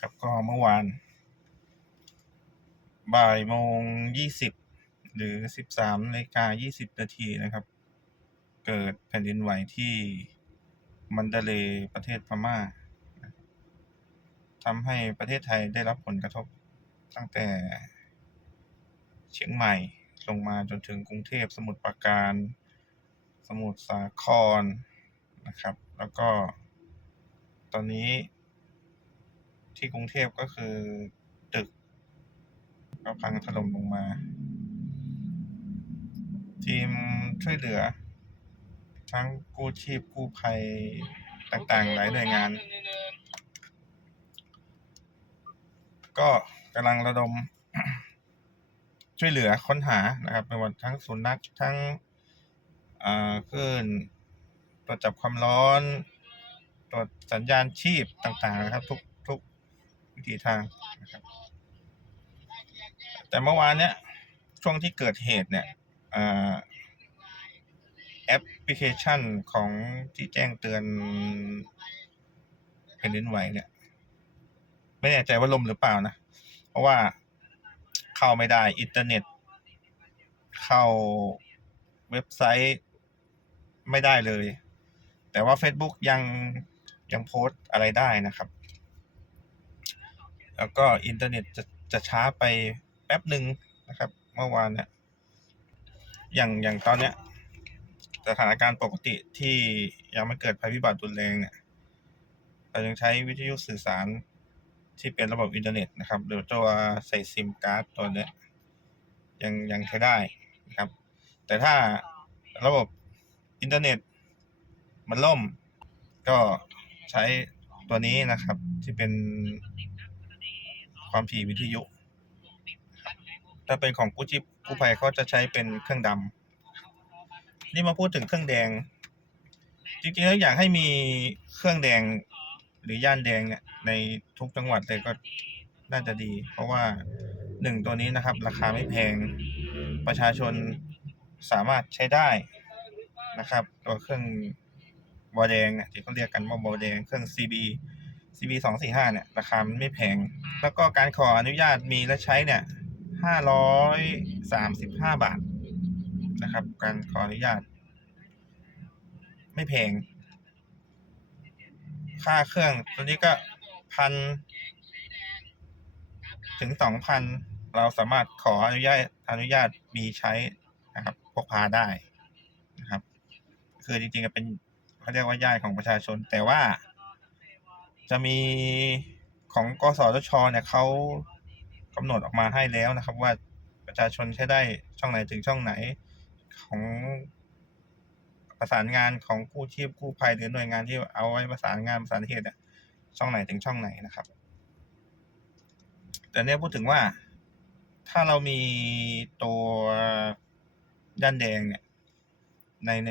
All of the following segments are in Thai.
ครับก็เมื่อวาน บ่ายโมงยี่สิบหรือสิบสามนาฬิกายี่สิบนาทีนะครับ เกิดแผ่นดินไหวที่มันเดเลประเทศพม่าทำให้ประเทศไทยได้รับผลกระทบตั้งแต่เชียงใหม่ลงมาจนถึงกรุงเทพสมุทรปราการ สมุทรสาครนะครับ แล้วก็ตอนนี้ ที่กรุงเทพก็คือตึกก็พังถล่มลงมา ทีมช่วยเหลือ ทั้งกู้ชีพกู้ภัยต่างๆ หลายหน่วยงาน ก็กำลังระดม ช่วยเหลือค้นหานะครับไม่ว่าทั้งสุนัขทั้งอ่าคลื่นตรวจจับความร้อน ตรวจสัญญาณชีพต่างๆนะครับทุก วิธีทางนะครับแต่เมื่อวานเนี้ยช่วงที่เกิดเหตุเนี่ยอแอปพลิเคชันของที่แจ้งเตือนแผ่นดินไหวเนี่ย ไม่แน่ใจว่าลมหรือเปล่านะ เพราะว่าเข้าไม่ได้อินเทอร์เน็ต เข้าเว็บไซต์ไม่ได้เลย แต่ว่า Facebook ยังยังโพสต์อะไรได้นะครับ แล้วก็อินเทอร์เน็ตจะจะช้าไปแป๊บหนึ่งนะครับ เมื่อวานเนี่ยอย่างอย่างตอนเนี้ยสถานการณ์ปกติที่ยังไม่เกิดภัยพิบัติรุนแรงเนี่ยเรายังใช้วิทยุสื่อสารที่เป็นระบบอินเทอร์เน็ตนะครับหรือตัวใส่ซิมการ์ดตัวเนี้ยยังยังใช้ได้นะครับ แต่ถ้าระบบอินเทอร์เน็ตมันล่ม ก็ใช้ตัวนี้นะครับที่เป็น ความถี่วิทยุ ถ้าเป็นของกู้ชีพกู้ภัยเขาจะใช้เป็นเครื่องดำนี่มาพูดถึงเครื่องแดง จริงๆแล้วอยากให้มีเครื่องแดงหรือย่านแดงเนี่ยในทุกจังหวัดเลยก็น่าจะดี เพราะว่าหนึ่งตัวนี้นะครับ ราคาไม่แพงประชาชนสามารถใช้ได้นะครับ ตัวเครื่องบอแดงเนี่ยที่เขาเรียกกันว่าบอแดงเครื่อง CB CB สองสี่ห้าเนี่ย ราคามันไม่แพง แล้วก็การขออนุญาตมีและใช้เนี่ยห้าร้อยสามสิบห้าบาทนะครับ การขออนุญาต ไม่แพง ค่าเครื่องตัวนี้ก็พันถึงสองพันเราสามารถขออนุญาตอนุญาตมีใช้นะครับพกพาได้นะครับ คือจริงๆก็เป็นเขาเรียกว่าย่ายของประชาชนแต่ว่า จะมีของกสทชเนี่ยเขากำหนดออกมาให้แล้วนะครับ ว่าประชาชนใช้ได้ช่องไหนถึงช่องไหนของประสานงานของกู้ชีพกู้ภัยหรือหน่วยงานที่เอาไว้ประสานงานประสานเหตุอะช่องไหนถึงช่องไหนนะครับ แต่เนี่ยพูดถึงว่าถ้าเรามีตัวย่านแดงเนี่ยในใน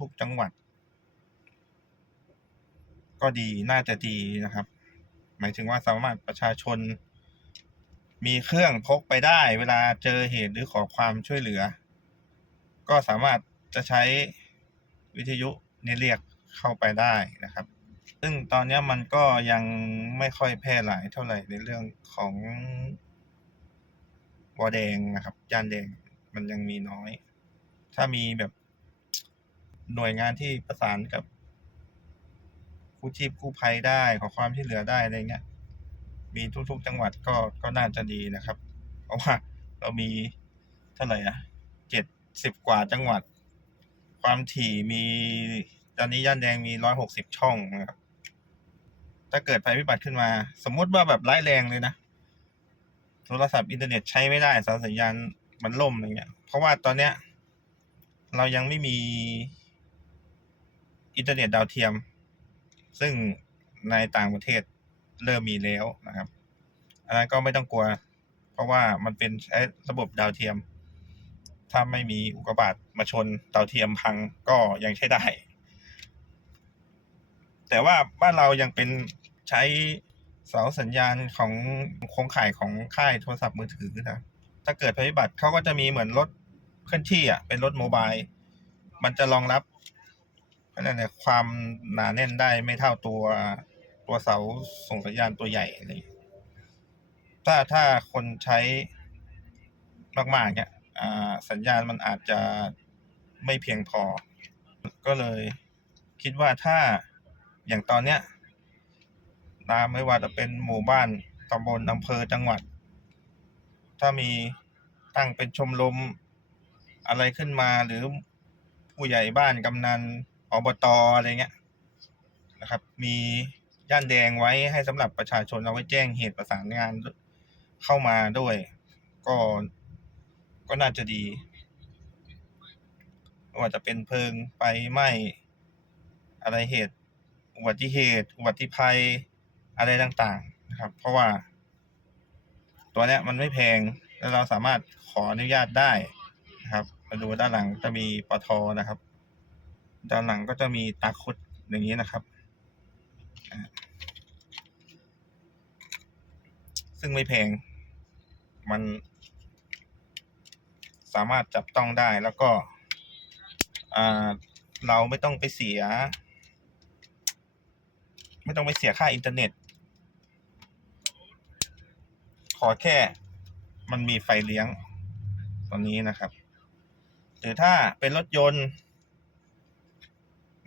ทุกๆจังหวัด ก็ดีน่าจะดีนะครับ หมายถึงว่าสามารถประชาชน มีเครื่องพกไปได้ เวลาเจอเหตุหรือขอความช่วยเหลือ ก็สามารถจะใช้วิทยุนี่เรียกเข้าไปได้นะครับ ซึ่งตอนนี้มันก็ยังไม่ค่อยแพร่หลายเท่าไหร่ในเรื่องของวอแดงนะครับยานแดงมันยังมีน้อย ถ้ามีแบบหน่วยงานที่ประสานกับ กู้ชีพกู้ภัยได้ขอความช่วยเหลือได้อะไรเงี้ยมีทุกๆจังหวัดก็ก็น่าจะดีนะครับ เพราะว่าเรามีเท่าไหร่อะเจ็ดสิบกว่าจังหวัด ความถี่มีตอนนี้ย่านแดงมีร้อยหกสิบช่องนะครับถ้าเกิดภัยพิบัติขึ้นมา สมมุติว่าแบบร้ายแรงเลยนะโทรศัพท์อินเทอร์เน็ตใช้ไม่ได้สายสัญญาณมันล่มอะไรเงี้ย เพราะว่าตอนเนี้ย เรายังไม่มีอินเทอร์เน็ตดาวเทียม ซึ่งในต่างประเทศเริ่มมีแล้วนะครับ อันนั้นก็ไม่ต้องกลัว เพราะว่ามันเป็นใช้ระบบดาวเทียม ถ้าไม่มีอุกกาบาตมาชนดาวเทียมพังก็ยังใช้ได้ แต่ว่าบ้านเรายังเป็นใช้เสาสัญญาณของโครงข่ายของค่ายโทรศัพท์มือถือนะถ้าเกิดภัยพิบัติเขาก็จะมีเหมือนรถเคลื่อนที่อะเป็นรถโมบาย มันจะรองรับ อะไรเนี่ยความหนาแน่นได้ไม่เท่าตัวตัวเสาส่งสัญญาณตัวใหญ่เงี้ยถ้าถ้าคนใช้มากๆเนี่ยอ่าสัญญาณมันอาจจะไม่เพียงพอ ก็เลยคิดว่าถ้าอย่างตอนเนี้ยนะไม่ว่าจะเป็นหมู่บ้านตำบลอำเภอจังหวัด ถ้ามีตั้งเป็นชมรมอะไรขึ้นมาหรือผู้ใหญ่บ้านกำนัน อบตอะไรเงี้ยนะครับ มีย่านแดงไว้ให้สำหรับประชาชนเอาไว้แจ้งเหตุประสานงานเข้ามาด้วย ก็ก็น่าจะดีว่าจะเป็นเพลิงไฟไหม้อะไรเหตุ อุบัติเหตุอุบัติภัยอะไรต่างๆนะครับ เพราะว่า ตัวเนี้ยมันไม่แพงแล้วเราสามารถขออนุญาตได้นะครับ มาดูด้านหลังจะมีปทนะครับ ด้านหลังก็จะมีตาคุดอย่างนี้นะครับ ซึ่งไม่แพง มันสามารถจับต้องได้แล้วก็เราไม่ต้องไปเสีย ไม่ต้องไปเสียค่าอินเทอร์เน็ต ขอแค่มันมีไฟเลี้ยงตอนนี้นะครับ หรือถ้าเป็นรถยนต์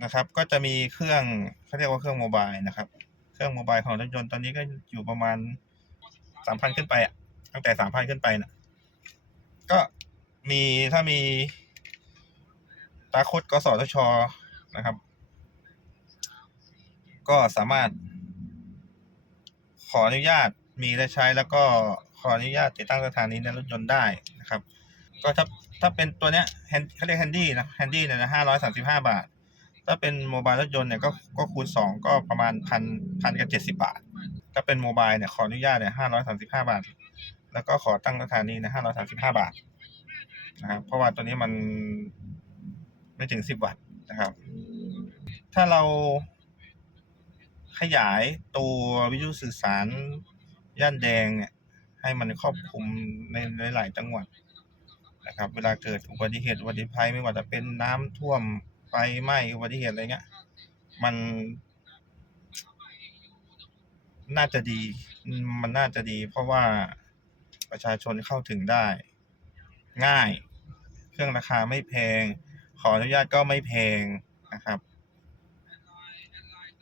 นะครับ ก็จะมีเครื่องเขาเรียกว่าเครื่องโมบายนะครับ เครื่องโมบายของรถยนต์ตอนนี้ก็อยู่ประมาณสามพันขึ้นไปอะตั้งแต่สามพันขึ้นไปนะก็มีถ้ามีตาคดกสทชนะครับ ก็สามารถ ขออนุญาตมีและใช้แล้วก็ขออนุญาตติดตั้งสถานีในรถยนต์ได้นะครับ ก็ถ้าถ้าเป็นตัวเนี้ยเขาเรียกแฮนดี้นะแฮนดี้เนี่ยนะห้าร้อยสามสิบห้าบาท ถ้าเป็นโมบายรถยนต์เนี่ยก็ก็คูณสองก็ประมาณพันพันกับเจ็ดสิบาท ถ้าเป็นโมบายเนี่ยขออนุญาตเนี่ยห้าร้อยสามสิบห้าบาท แล้วก็ขอตั้งสถานีนี่ยห้าร้อยสามสิบห้าบาทนะครับเพราะว่าตัวนี้มันไม่ถึงสิบวัตต์นะครับ ถ้าเราขยายตัววิทยุสื่อสารย่านแดงเนี่ยให้มันครอบคลุมในหลาย ๆ จังหวัดนะครับ เวลาเกิดอุบัติเหตุอุบัติภัยไม่ว่าจะเป็นน้ำท่วม ไฟไหม้อุบัติเหตุอะไรเงี้ย มัน น่าจะดี มันน่าจะดี เพราะว่าประชาชนเข้าถึงได้ ง่าย เครื่องราคาไม่แพง ขออนุญาตก็ไม่แพงนะครับ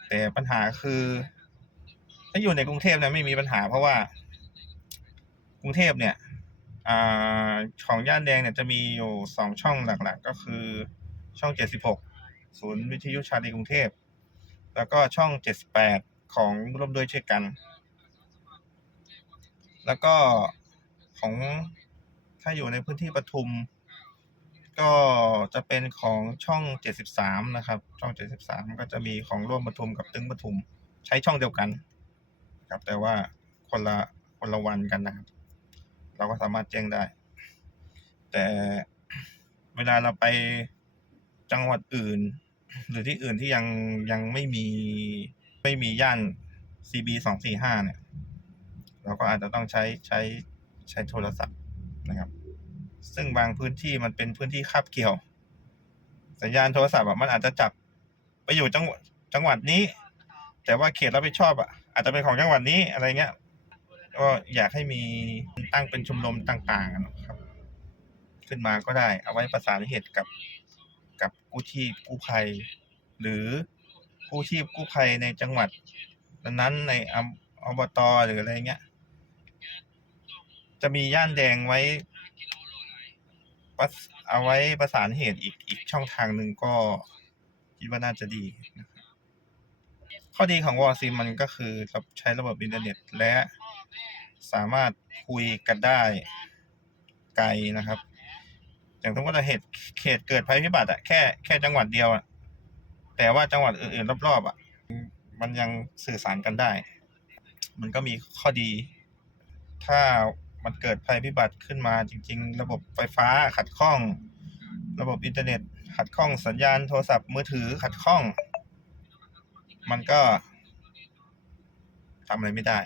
แต่ปัญหาคือ ถ้าอยู่ในกรุงเทพเนี่ยไม่มีปัญหา เพราะว่า กรุงเทพเนี่ยอของย่านแดงเนี่ยจะมีอยู่สองช่องหลัก ๆ ก็คือ ช่องเจ็ดสิบหกศูนย์วิทยุชาลีกรุงเทพ แล้วก็ช่องเจ็ดสิบแปดของร่วมด้วยช่วยกัน แล้วก็ของถ้าอยู่ในพื้นที่ปทุม ก็จะเป็นของช่อง 73 นะครับ ช่อง 73 ก็จะมีของร่วมปทุมกับตึงปทุม ใช้ช่องเดียวกันครับแต่ว่าคนละคนละวันกันนะครับ เราก็สามารถแจ้งได้ แต่เวลาเราไป จังหวัดอื่น หรือที่อื่นที่ยังยังไม่มีไม่มีย่าน CB สองสี่ห้าเนี่ย เราก็อาจจะต้องใช้ใช้ใช้โทรศัพท์นะครับ ซึ่งบางพื้นที่มันเป็นพื้นที่คาบเกี่ยว สัญญาณโทรศัพท์อะมันอาจจะจับไปอยู่จังหวัดจังหวัดนี้ แต่ว่าเขตรับผิดชอบอะอาจจะเป็นของจังหวัดนี้อะไรเงี้ยก็อยากให้มีตั้งเป็นชมรมต่างๆอะนะครับ ขึ้นมาก็ได้เอาไว้ประสานเหตุกับ กับกู้ชีพกู้ภัย หรือกู้ชีพกู้ภัยในจังหวัดนั้นในออบตหรืออะไรเงี้ย จะมีย่านแดงไว้ปเอาไว้ประสานเหตุอีกอีกช่องทางหนึ่งก็คิดว่าน่าจะดีนะครับข้อดีของวอลซิมมันก็คือใช้ระบบอินเทอร์เน็ต และสามารถคุยกันได้ไกลนะครับ อย่างสมมติว่าเหตุเขตเกิดภัยพิบัติอะแค่แค่จังหวัดเดียวอะแต่ว่าจังหวัดอื่น ๆ รอบๆอะมันยังสื่อสารกันได้ มันก็มีข้อดี ถ้ามันเกิดภัยพิบัติขึ้นมาจริง ๆ ระบบไฟฟ้าขัดข้อง ระบบอินเทอร์เน็ต ขัดข้องสัญญาณโทรศัพท์มือถือขัดข้อง มันก็ทำอะไรไม่ได้